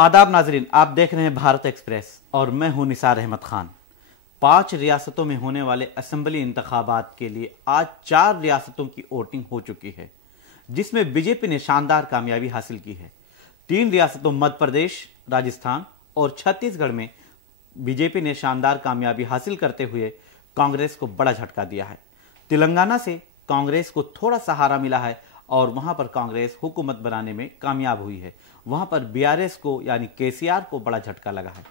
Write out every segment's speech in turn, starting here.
आदाब नाजरीन, आप देख रहे हैं भारत एक्सप्रेस और मैं हूं निसार अहमद खान। 5 रियासतों में होने वाले असेंबली इंतखाबात के लिए आज 4 रियासतों की वोटिंग हो चुकी है, जिसमें बीजेपी ने शानदार कामयाबी हासिल की है। 3 रियासतों मध्य प्रदेश, राजस्थान और छत्तीसगढ़ में बीजेपी ने शानदार कामयाबी हासिल करते हुए कांग्रेस को बड़ा झटका दिया है। तेलंगाना से कांग्रेस को थोड़ा सहारा मिला है और वहां पर कांग्रेस हुकूमत बनाने में कामयाब हुई है। वहां पर बीआरएस को यानी केसीआर को बड़ा झटका लगा है।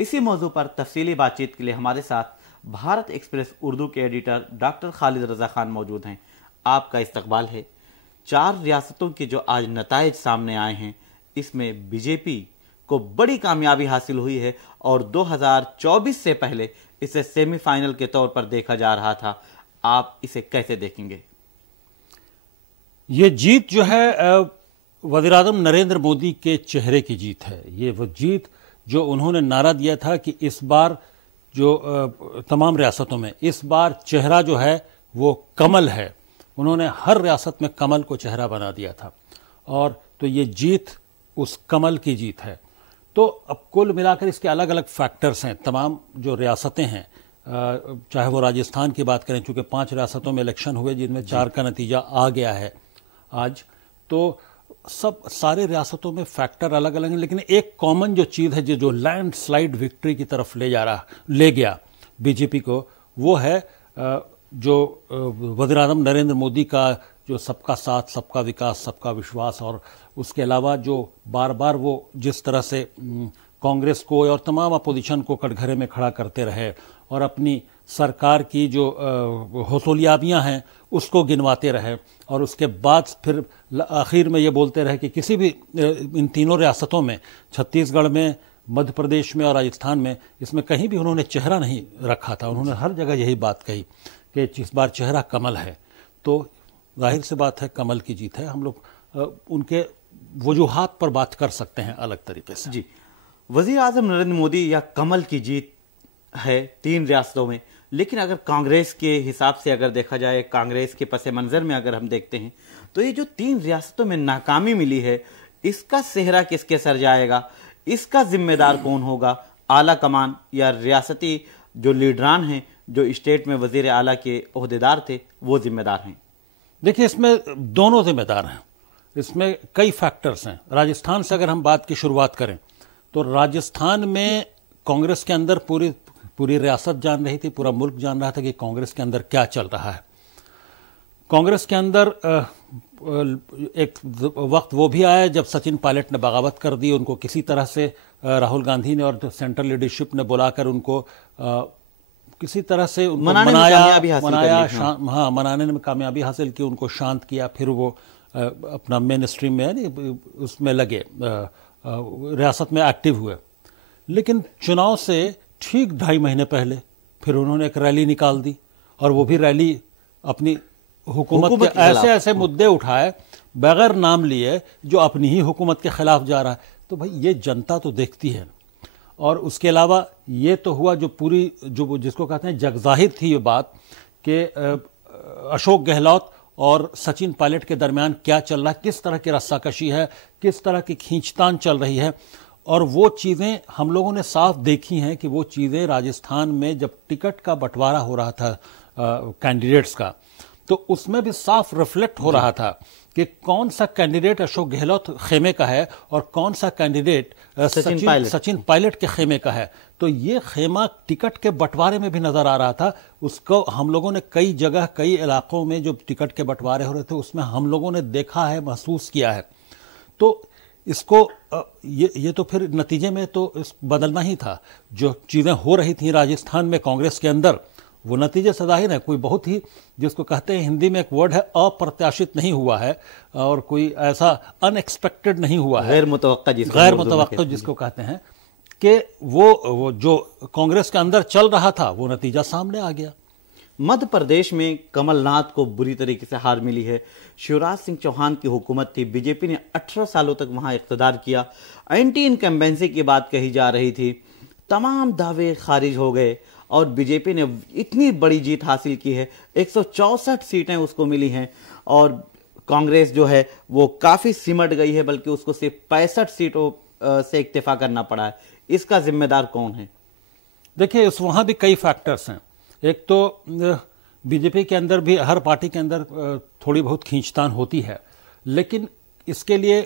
इसी मौजू पर तफसीली बातचीत के लिए हमारे साथ भारत एक्सप्रेस उर्दू के एडिटर डॉक्टर खालिद रजा खान मौजूद हैं। आपका इस्तकबाल है। 4 रियासतों के जो आज नताइज सामने आए हैं, इसमें बीजेपी को बड़ी कामयाबी हासिल हुई है और 2024 से पहले इसे सेमीफाइनल के तौर पर देखा जा रहा था। आप इसे कैसे देखेंगे? ये जीत जो है वज़ीर-ए-आज़म नरेंद्र मोदी के चेहरे की जीत है। ये वो जीत जो उन्होंने नारा दिया था कि इस बार जो तमाम रियासतों में इस बार चेहरा जो है वो कमल है। उन्होंने हर रियासत में कमल को चेहरा बना दिया था और तो ये जीत उस कमल की जीत है। तो अब कुल मिलाकर इसके अलग अलग फैक्टर्स हैं। तमाम जो रियासतें हैं, चाहे वो राजस्थान की बात करें, चूँकि 5 रियासतों में इलेक्शन हुए जिनमें 4 का नतीजा आ गया है आज, तो सब सारे रियासतों में फैक्टर अलग अलग हैं, लेकिन एक कॉमन जो चीज़ है जो लैंडस्लाइड विक्ट्री की तरफ ले गया बीजेपी को, वो है जो वज़ीर-ए-आज़म नरेंद्र मोदी का जो सबका साथ, सबका विकास, सबका विश्वास, और उसके अलावा जो बार बार वो जिस तरह से कांग्रेस को और तमाम अपोजिशन को कटघरे में खड़ा करते रहे और अपनी सरकार की जो हुसूलियाबियाँ हैं उसको गिनवाते रहे, और उसके बाद फिर आखिर में ये बोलते रहे कि किसी भी इन तीनों रियासतों में, छत्तीसगढ़ में, मध्य प्रदेश में और राजस्थान में, इसमें कहीं भी उन्होंने चेहरा नहीं रखा था। उन्होंने हर जगह यही बात कही कि इस बार चेहरा कमल है। तो जाहिर सी बात है कमल की जीत है। हम लोग उनके वजूहात पर बात कर सकते हैं अलग तरीके से। जी, वज़ीर आज़म नरेंद्र मोदी या कमल की जीत है 3 रियासतों में, लेकिन अगर कांग्रेस के हिसाब से अगर देखा जाए, कांग्रेस के पस मंजर में अगर हम देखते हैं, तो ये जो 3 रियासतों में नाकामी मिली है, इसका सेहरा किसके सर जाएगा? इसका जिम्मेदार कौन होगा? आला कमान या रियासती जो लीडरान हैं, जो स्टेट में वजीर आला के ओहदेदार थे, वो जिम्मेदार हैं? देखिए, इसमें दोनों जिम्मेदार हैं। इसमें कई फैक्टर्स हैं। राजस्थान से अगर हम बात की शुरुआत करें तो राजस्थान में कांग्रेस के अंदर पूरी रियासत जान रही थी, पूरा मुल्क जान रहा था कि कांग्रेस के अंदर क्या चल रहा है। कांग्रेस के अंदर एक वक्त वो भी आया जब सचिन पायलट ने बगावत कर दी। उनको किसी तरह से राहुल गांधी ने और सेंट्रल लीडरशिप ने बुलाकर उनको किसी तरह से मनाने में कामयाबी हासिल की, उनको शांत किया। फिर वो अपना मेन स्ट्रीम में उसमें लगे, रियासत में एक्टिव हुए। लेकिन चुनाव से ठीक 2.5 महीने पहले फिर उन्होंने एक रैली निकाल दी, और वो भी रैली अपनी हुकूमत के ऐसे मुद्दे उठाए बगैर नाम लिए जो अपनी ही हुकूमत के खिलाफ जा रहा है। तो भाई ये जनता तो देखती है। और उसके अलावा ये तो हुआ जो पूरी जो जिसको कहते हैं जगजाहिर थी ये बात कि अशोक गहलोत और सचिन पायलट के दरमियान क्या चल रहा है, किस तरह की रस्साकशी है, किस तरह की खींचतान चल रही है। और वो चीज़ें हम लोगों ने साफ देखी हैं कि वो चीज़ें राजस्थान में जब टिकट का बंटवारा हो रहा था कैंडिडेट्स का, तो उसमें भी साफ रिफ्लेक्ट हो रहा था कि कौन सा कैंडिडेट अशोक गहलोत खेमे का है और कौन सा कैंडिडेट सचिन पायलट के खेमे का है। तो ये खेमा टिकट के बंटवारे में भी नजर आ रहा था। उसको हम लोगों ने कई जगह, कई इलाकों में जो टिकट के बंटवारे हो रहे थे, उसमें हम लोगों ने देखा है, महसूस किया है। तो इसको ये तो फिर नतीजे में तो बदलना ही था। जो चीज़ें हो रही थी राजस्थान में कांग्रेस के अंदर, वो नतीजे से जाहिर है कोई बहुत ही, जिसको कहते हैं हिंदी में एक वर्ड है, अप्रत्याशित नहीं हुआ है, और कोई ऐसा अनएक्सपेक्टेड नहीं हुआ है, गैर मुतवक्का जिसको कहते हैं, कि वो जो कांग्रेस के अंदर चल रहा था वो नतीजा सामने आ गया। मध्य प्रदेश में कमलनाथ को बुरी तरीके से हार मिली है। शिवराज सिंह चौहान की हुकूमत थी, बीजेपी ने 18 सालों तक वहां इख्तिदार किया। एंटी इनकम्बेंसी की बात कही जा रही थी, तमाम दावे खारिज हो गए और बीजेपी ने इतनी बड़ी जीत हासिल की है। 164 सीटें उसको मिली हैं और कांग्रेस जो है वो काफी सिमट गई है, बल्कि उसको सिर्फ 65 सीटों से इक्तिफा करना पड़ा है, इसका जिम्मेदार कौन है? देखिए, वहाँ भी कई फैक्टर्स हैं। एक तो बीजेपी के अंदर भी, हर पार्टी के अंदर थोड़ी बहुत खींचतान होती है, लेकिन इसके लिए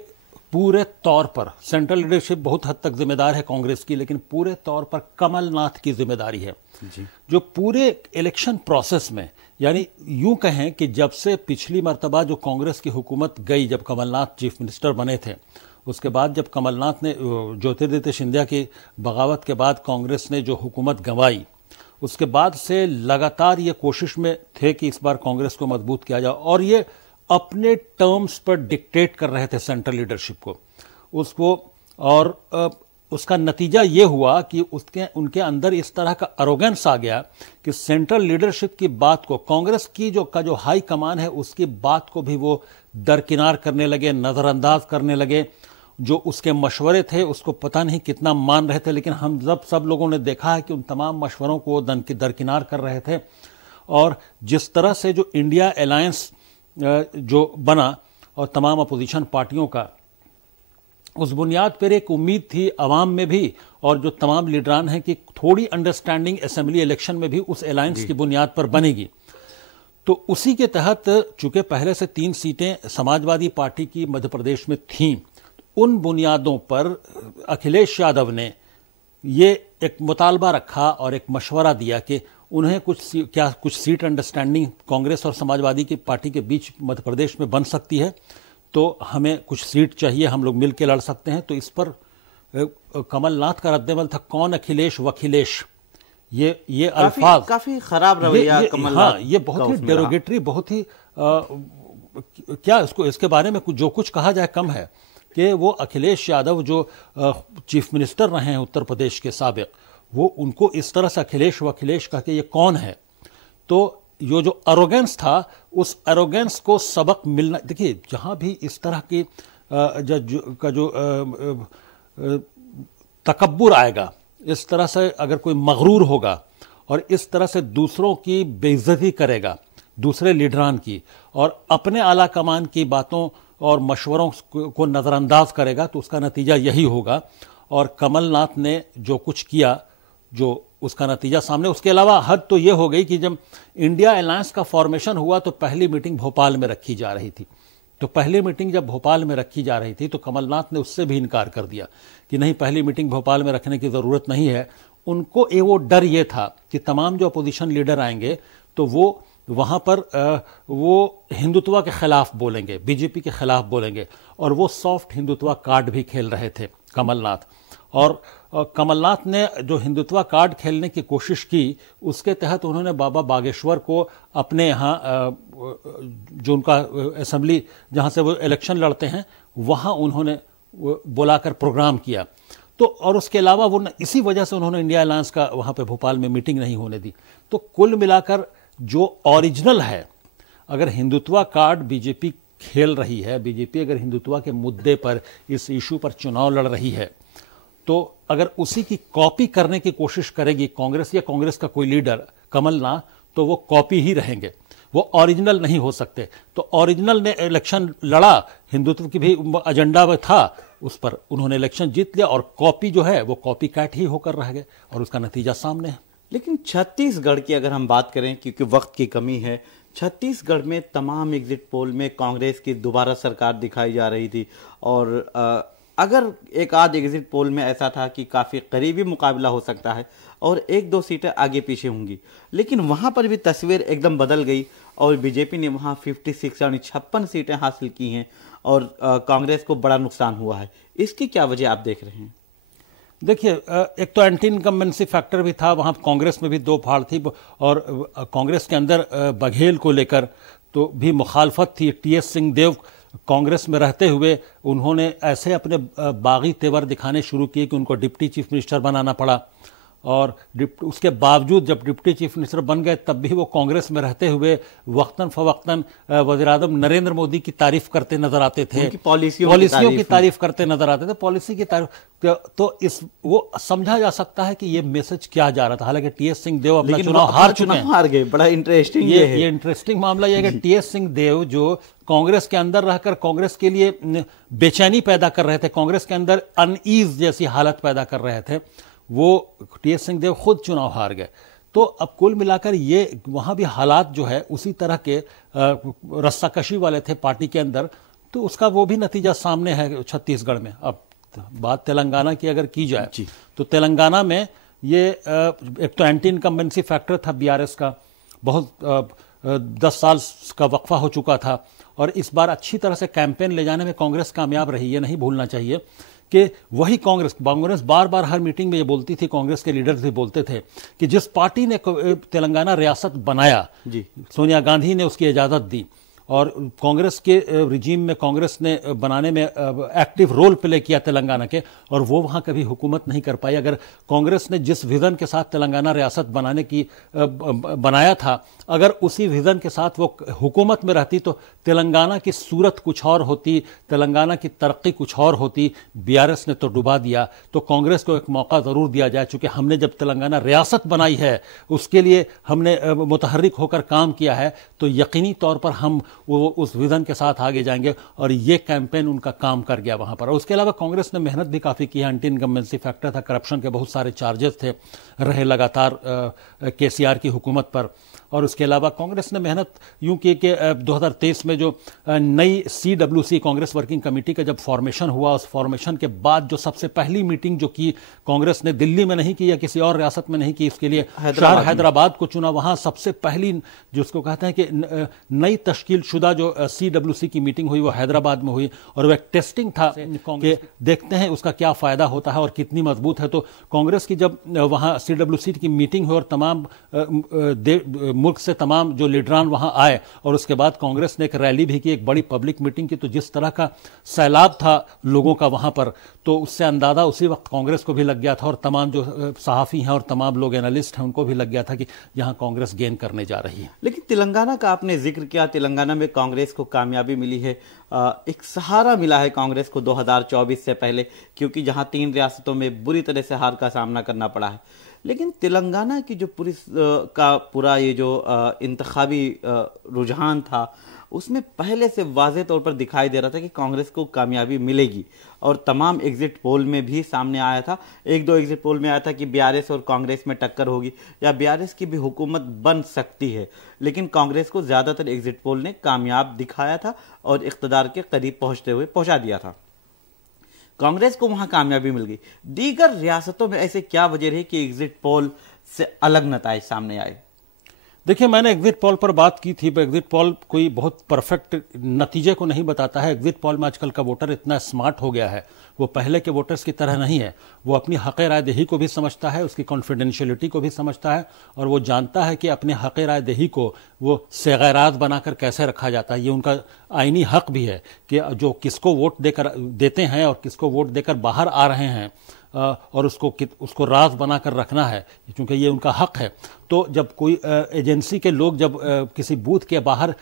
पूरे तौर पर सेंट्रल लीडरशिप बहुत हद तक जिम्मेदार है कांग्रेस की, लेकिन पूरे तौर पर कमलनाथ की जिम्मेदारी है जी। जो पूरे इलेक्शन प्रोसेस में, यानी यूं कहें कि जब से पिछली मर्तबा जो कांग्रेस की हुकूमत गई, जब कमलनाथ चीफ मिनिस्टर बने थे, उसके बाद जब कमलनाथ ने ज्योतिरादित्य सिंधिया की बगावत के बाद कांग्रेस ने जो हुकूमत गंवाई, उसके बाद से लगातार ये कोशिश में थे कि इस बार कांग्रेस को मजबूत किया जाए, और ये अपने टर्म्स पर डिक्टेट कर रहे थे सेंट्रल लीडरशिप को उसको। और उसका नतीजा ये हुआ कि उनके अंदर इस तरह का अरोगेंस आ गया कि सेंट्रल लीडरशिप की बात को, कांग्रेस की जो हाई कमान है उसकी बात को भी वो दरकिनार करने लगे, नजरअंदाज करने लगे। जो उसके मशवरे थे उसको पता नहीं कितना मान रहे थे, लेकिन हम सब लोगों ने देखा है कि उन तमाम मशवरों को दरकिनार कर रहे थे। और जिस तरह से जो इंडिया अलायंस जो बना और तमाम अपोजिशन पार्टियों का, उस बुनियाद पर एक उम्मीद थी अवाम में भी और जो तमाम लीडरान हैं कि थोड़ी अंडरस्टैंडिंग असेंबली इलेक्शन में भी उस अलायंस की बुनियाद पर बनेगी। तो उसी के तहत चूंकि पहले से 3 सीटें समाजवादी पार्टी की मध्य प्रदेश में थीं, उन बुनियादों पर अखिलेश यादव ने ये एक मुतालबा रखा और एक मशवरा दिया कि उन्हें कुछ सीट अंडरस्टैंडिंग कांग्रेस और समाजवादी की पार्टी के बीच मध्य प्रदेश में बन सकती है, तो हमें कुछ सीट चाहिए, हम लोग मिलकर लड़ सकते हैं। तो इस पर कमलनाथ का रद्देमल था, कौन अखिलेश वखिलेश, ये अल्फाज काफी खराब रवैया कमलनाथ। हाँ, ये बहुत ही डेरोगेटरी, बहुत ही क्या इसके बारे में जो कुछ कहा जाए कम है कि वो अखिलेश यादव जो चीफ मिनिस्टर रहे हैं उत्तर प्रदेश के साबिक, वो उनको इस तरह से अखिलेश वखिलेश कह के ये कौन है। तो ये जो अरोगेंस था, उस अरोगेंस को सबक मिलना। देखिए, जहां भी इस तरह की जो तकब्बुर आएगा, इस तरह से अगर कोई मगरूर होगा और इस तरह से दूसरों की बेइज्जती करेगा, दूसरे लीडरान की, और अपने आला कमान की बातों और मशवरों को नज़रअंदाज करेगा, तो उसका नतीजा यही होगा। और कमलनाथ ने जो कुछ किया, जो उसका नतीजा सामने। उसके अलावा हद तो ये हो गई कि जब इंडिया अलायंस का फॉर्मेशन हुआ तो पहली मीटिंग भोपाल में रखी जा रही थी। तो पहली मीटिंग जब भोपाल में रखी जा रही थी तो कमलनाथ ने उससे भी इनकार कर दिया कि नहीं, पहली मीटिंग भोपाल में रखने की ज़रूरत नहीं है। उनको वो डर ये था कि तमाम जो अपोजिशन लीडर आएंगे तो वो वहाँ पर वो हिंदुत्व के खिलाफ बोलेंगे, बीजेपी के खिलाफ बोलेंगे, और वो सॉफ्ट हिंदुत्व कार्ड भी खेल रहे थे कमलनाथ। और कमलनाथ ने जो हिंदुत्व कार्ड खेलने की कोशिश की, उसके तहत उन्होंने बाबा बागेश्वर को अपने यहाँ जो उनका असेंबली जहाँ से वो इलेक्शन लड़ते हैं, वहाँ उन्होंने बुलाकर प्रोग्राम किया। तो और उसके अलावा वो इसी वजह से उन्होंने इंडिया अलायंस का वहाँ पे भोपाल में मीटिंग नहीं होने दी। तो कुल मिलाकर जो ओरिजिनल है, अगर हिंदुत्व कार्ड बीजेपी खेल रही है, बीजेपी अगर हिंदुत्व के मुद्दे पर, इस इशू पर चुनाव लड़ रही है, तो अगर उसी की कॉपी करने की कोशिश करेगी कांग्रेस या कांग्रेस का कोई लीडर, कमलनाथ, तो वो कॉपी ही रहेंगे, वो ओरिजिनल नहीं हो सकते। तो ओरिजिनल ने इलेक्शन लड़ा, हिंदुत्व की भी एजेंडा में था, उस पर उन्होंने इलेक्शन जीत लिया, और कॉपी जो है वो कॉपी कैट ही होकर रह गए, और उसका नतीजा सामने है। लेकिन छत्तीसगढ़ की अगर हम बात करें, क्योंकि वक्त की कमी है, छत्तीसगढ़ में तमाम एग्जिट पोल में कांग्रेस की दोबारा सरकार दिखाई जा रही थी, और अगर एक आध एग्जिट पोल में ऐसा था कि काफ़ी करीबी मुकाबला हो सकता है और 1-2 सीटें आगे पीछे होंगी, लेकिन वहाँ पर भी तस्वीर एकदम बदल गई और बीजेपी ने वहाँ 56 यानी 56 सीटें हासिल की हैं और कांग्रेस को बड़ा नुकसान हुआ है। इसकी क्या वजह आप देख रहे हैं? देखिए, एक तो एंटी इनकम्बेंसी फैक्टर भी था, वहाँ कांग्रेस में भी दो फाड़ थी, और कांग्रेस के अंदर बघेल को लेकर तो भी मुखालफत थी। टीएस सिंहदेव कांग्रेस में रहते हुए उन्होंने ऐसे अपने बागी तेवर दिखाने शुरू किए कि उनको डिप्टी चीफ मिनिस्टर बनाना पड़ा, और उसके बावजूद जब डिप्टी चीफ मिनिस्टर बन गए तब भी वो कांग्रेस में रहते हुए वक्तन फवक्तन वज़ीर-ए-आज़म नरेंद्र मोदी की तारीफ करते नजर आते थे, पॉलिसियों की तारीफ करते नजर आते थे, पॉलिसी की तारीफ। तो वो समझा जा सकता है कि ये मैसेज क्या जा रहा था। हालांकि टीएस सिंहदेव अपना चुनाव हार गए। बड़ा इंटरेस्टिंग ये इंटरेस्टिंग मामला ये है कि टीएस सिंहदेव जो कांग्रेस के अंदर रहकर कांग्रेस के लिए बेचैनी पैदा कर रहे थे, कांग्रेस के अंदर अनईज जैसी हालत पैदा कर रहे थे, वो टीएस सिंहदेव खुद चुनाव हार गए। तो अब कुल मिलाकर ये वहां भी हालात जो है उसी तरह के रस्साकशी वाले थे पार्टी के अंदर। तो उसका वो भी नतीजा सामने है छत्तीसगढ़ में। अब बात तेलंगाना की अगर की जाए तो तेलंगाना में ये एक तो एंटी इनकम्बेंसी फैक्टर था बीआरएस का, बहुत 10 साल का वक्फा हो चुका था, और इस बार अच्छी तरह से कैंपेन ले जाने में कांग्रेस कामयाब रही। ये नहीं भूलना चाहिए कि वही कांग्रेस बार बार हर मीटिंग में ये बोलती थी, कांग्रेस के लीडर्स भी बोलते थे कि जिस पार्टी ने तेलंगाना रियासत बनाया, सोनिया गांधी ने उसकी इजाजत दी, और कांग्रेस के रिजीम में कांग्रेस ने बनाने में एक्टिव रोल प्ले किया तेलंगाना के, और वो वहाँ कभी हुकूमत नहीं कर पाई। अगर कांग्रेस ने जिस विजन के साथ तेलंगाना रियासत बनाने की बनाया था, अगर उसी विजन के साथ वो हुकूमत में रहती तो तेलंगाना की सूरत कुछ और होती, तेलंगाना की तरक्की कुछ और होती। बीआरएस ने तो डुबा दिया, तो कांग्रेस को एक मौका ज़रूर दिया जाए, चूँकि हमने जब तेलंगाना रियासत बनाई है उसके लिए हमने मुतहर्रिक होकर काम किया है, तो यकीनी तौर पर हम वो उस विजन के साथ आगे जाएंगे। और ये कैंपेन उनका काम कर गया वहां पर। और उसके अलावा कांग्रेस ने मेहनत भी काफ़ी की है। एंटी इनकम्बेंसी फैक्टर था, करप्शन के बहुत सारे चार्जेस थे रहे लगातार केसीआर की हुकूमत पर। और उसके अलावा कांग्रेस ने मेहनत यूं की कि 2023 में जो नई सीडब्ल्यूसी कांग्रेस वर्किंग कमेटी का जब फॉर्मेशन हुआ, उस फॉर्मेशन के बाद जो सबसे पहली मीटिंग जो की कांग्रेस ने दिल्ली में नहीं की या किसी और रियासत में नहीं की, इसके लिए शहर हैदराबाद को चुना। वहां सबसे पहली जिसको कहते हैं कि नई तश्कील शुदा जो सीडब्ल्यूसी की मीटिंग हुई वो हैदराबाद में हुई, और वो एक टेस्टिंग था कि देखते हैं उसका क्या फायदा होता है और कितनी मजबूत है। तो कांग्रेस की जब वहां सीडब्ल्यूसी की मीटिंग हुई और तमाम मुल्क से तमाम जो लीडरान वहां आए, और उसके बाद कांग्रेस ने एक रैली भी की, एक बड़ी पब्लिक मीटिंग की, तो जिस तरह का सैलाब था लोगों का वहां पर, तो उससे अंदाजा उसी वक्त कांग्रेस को भी लग गया था, और तमाम जो सहाफी हैं और तमाम लोग एनालिस्ट हैं उनको भी लग गया था कि यहां कांग्रेस गेन करने जा रही है। लेकिन तेलंगाना का आपने जिक्र किया, तेलंगाना में कांग्रेस को कामयाबी मिली है, एक सहारा मिला है कांग्रेस को 2024 से पहले, क्योंकि जहां 3 रियासतों में बुरी तरह से हार का सामना करना पड़ा है। लेकिन तेलंगाना की जो पूरा ये जो इंतखाबी रुझान था, उसमें पहले से वाज़ेह तौर पर दिखाई दे रहा था कि कांग्रेस को कामयाबी मिलेगी, और तमाम एग्जिट पोल में भी सामने आया था। 1-2 एग्जिट पोल में आया था कि बीआरएस और कांग्रेस में टक्कर होगी या बीआरएस की भी हुकूमत बन सकती है, लेकिन कांग्रेस को ज़्यादातर एग्जिट पोल ने कामयाब दिखाया था और इख्तिदार के करीब पहुंचा दिया था। कांग्रेस को वहां कामयाबी मिल गई। दीगर रियासतों में ऐसे क्या वजह रही कि एग्जिट पोल से अलग नताइज सामने आए? देखिए, मैंने एग्जिट पोल पर बात की थी। एग्जिट पोल कोई बहुत परफेक्ट नतीजे को नहीं बताता है। एग्जिट पोल में आजकल का वोटर इतना स्मार्ट हो गया है, वो पहले के वोटर्स की तरह नहीं है। वो अपनी हक़ राय दही को भी समझता है, उसकी कॉन्फिडेंशियलिटी को भी समझता है, और वो जानता है कि अपने हक़ राय दही को वो सेगैरात बनाकर कैसे रखा जाता है। ये उनका आईनी हक भी है कि जो किसको वोट देते हैं और किसको वोट देकर बाहर आ रहे हैं, और उसको राज बनाकर रखना है, क्योंकि ये उनका हक है। तो जब कोई एजेंसी के लोग जब किसी बूथ के बाहर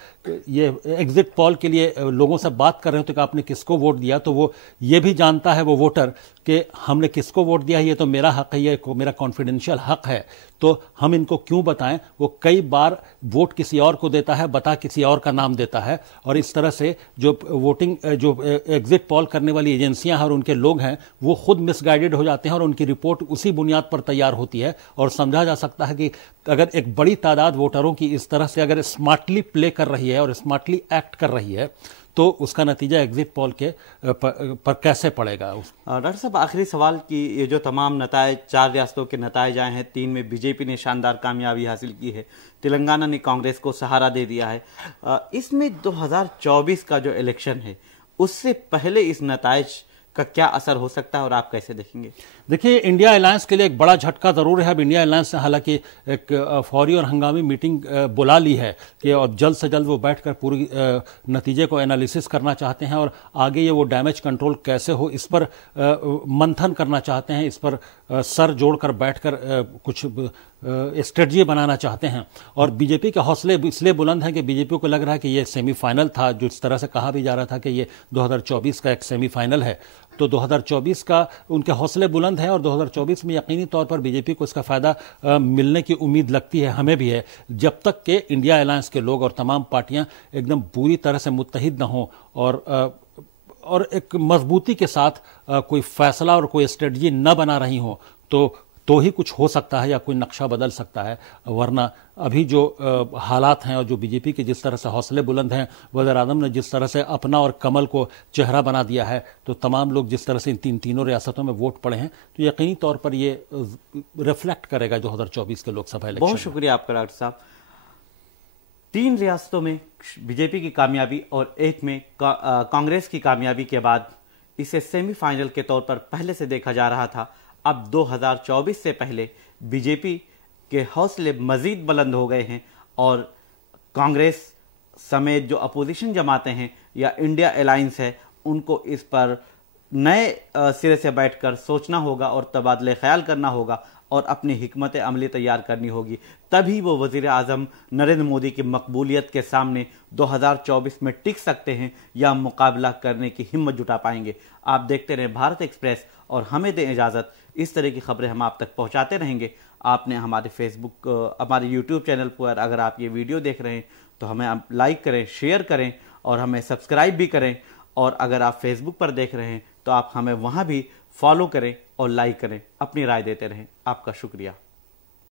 ये एग्जिट पोल के लिए लोगों से बात कर रहे हो तो कि आपने किसको वोट दिया, तो वो ये भी जानता है वो वोटर कि हमने किसको वोट दिया है, ये तो मेरा हक है, ये मेरा कॉन्फिडेंशियल हक है, तो हम इनको क्यों बताएं। वो कई बार वोट किसी और को देता है, बता किसी और का नाम देता है, और इस तरह से जो वोटिंग जो एग्जिट पोल करने वाली एजेंसियां हैं और उनके लोग हैं वो खुद मिसगाइडेड हो जाते हैं, और उनकी रिपोर्ट उसी बुनियाद पर तैयार होती है। और समझा जा सकता है कि अगर एक बड़ी तादाद वोटरों की इस तरह से अगर स्मार्टली प्ले कर रही है और स्मार्टली एक्ट कर रही है, तो उसका नतीजा एग्जिट पोल के पर कैसे पड़ेगा। डॉक्टर साहब, आखिरी सवाल की ये जो तमाम नतायज 4 रियासतों के नतायज आए हैं, 3 में बीजेपी ने शानदार कामयाबी हासिल की है, तेलंगाना ने कांग्रेस को सहारा दे दिया है, इसमें 2024 का जो इलेक्शन है उससे पहले इस नतायज का क्या असर हो सकता है और आप कैसे देखेंगे? देखिए, इंडिया अलायंस के लिए एक बड़ा झटका जरूर है। अब इंडिया अलायंस ने हालांकि एक फौरी और हंगामी मीटिंग बुला ली है कि अब जल्द से जल्द वो बैठकर पूरी नतीजे को एनालिसिस करना चाहते हैं और आगे ये वो डैमेज कंट्रोल कैसे हो इस पर मंथन करना चाहते हैं, इस पर सर जोड़कर बैठकर कुछ स्ट्रेटजी बनाना चाहते हैं। और बीजेपी के हौसले इसलिए बुलंद हैं कि बीजेपी को लग रहा है कि ये सेमीफाइनल था, जो इस तरह से कहा भी जा रहा था कि ये 2024 का एक सेमीफाइनल है। तो 2024 का उनके हौसले बुलंद हैं और 2024 में यकीनी तौर पर बीजेपी को इसका फायदा मिलने की उम्मीद लगती है, हमें भी है, जब तक कि इंडिया अलायंस के लोग और तमाम पार्टियां एकदम पूरी तरह से मुत्तहिद न हों और एक मजबूती के साथ कोई फैसला और कोई स्ट्रेटजी न बना रही हो तो ही कुछ हो सकता है या कोई नक्शा बदल सकता है। वरना अभी जो हालात हैं और जो बीजेपी के जिस तरह से हौसले बुलंद हैं, वज़ीर आज़म ने जिस तरह से अपना और कमल को चेहरा बना दिया है, तो तमाम लोग जिस तरह से इन तीनों रियासतों में वोट पड़े हैं, तो यकीनी तौर पर ये रिफ्लेक्ट करेगा 2024 के लोकसभा इलेक्शन। बहुत शुक्रिया आपका डॉक्टर साहब। 3 रियासतों में बीजेपी की कामयाबी और एक में कांग्रेस की कामयाबी के बाद इसे सेमीफाइनल के तौर पर पहले से देखा जा रहा था। अब 2024 से पहले बीजेपी के हौसले मजीद बुलंद हो गए हैं और कांग्रेस समेत जो अपोजिशन जमातें हैं या इंडिया अलायंस है, उनको इस पर नए सिरे से बैठकर सोचना होगा और तबादले ख्याल करना होगा और अपनी हिकमत अमली तैयार करनी होगी। तभी वो वज़ीर आज़म नरेंद्र मोदी की मकबूलियत के सामने 2024 में टिक सकते हैं या मुकाबला करने की हिम्मत जुटा पाएंगे। आप देखते रहें भारत एक्सप्रेस और हमें दें इजाज़त। इस तरह की खबरें हम आप तक पहुंचाते रहेंगे। आपने हमारे फेसबुक, हमारे यूट्यूब चैनल पर अगर आप ये वीडियो देख रहे हैं तो हमें आप लाइक करें, शेयर करें और हमें सब्सक्राइब भी करें। और अगर आप फेसबुक पर देख रहे हैं तो आप हमें वहां भी फॉलो करें और लाइक करें। अपनी राय देते रहें। आपका शुक्रिया।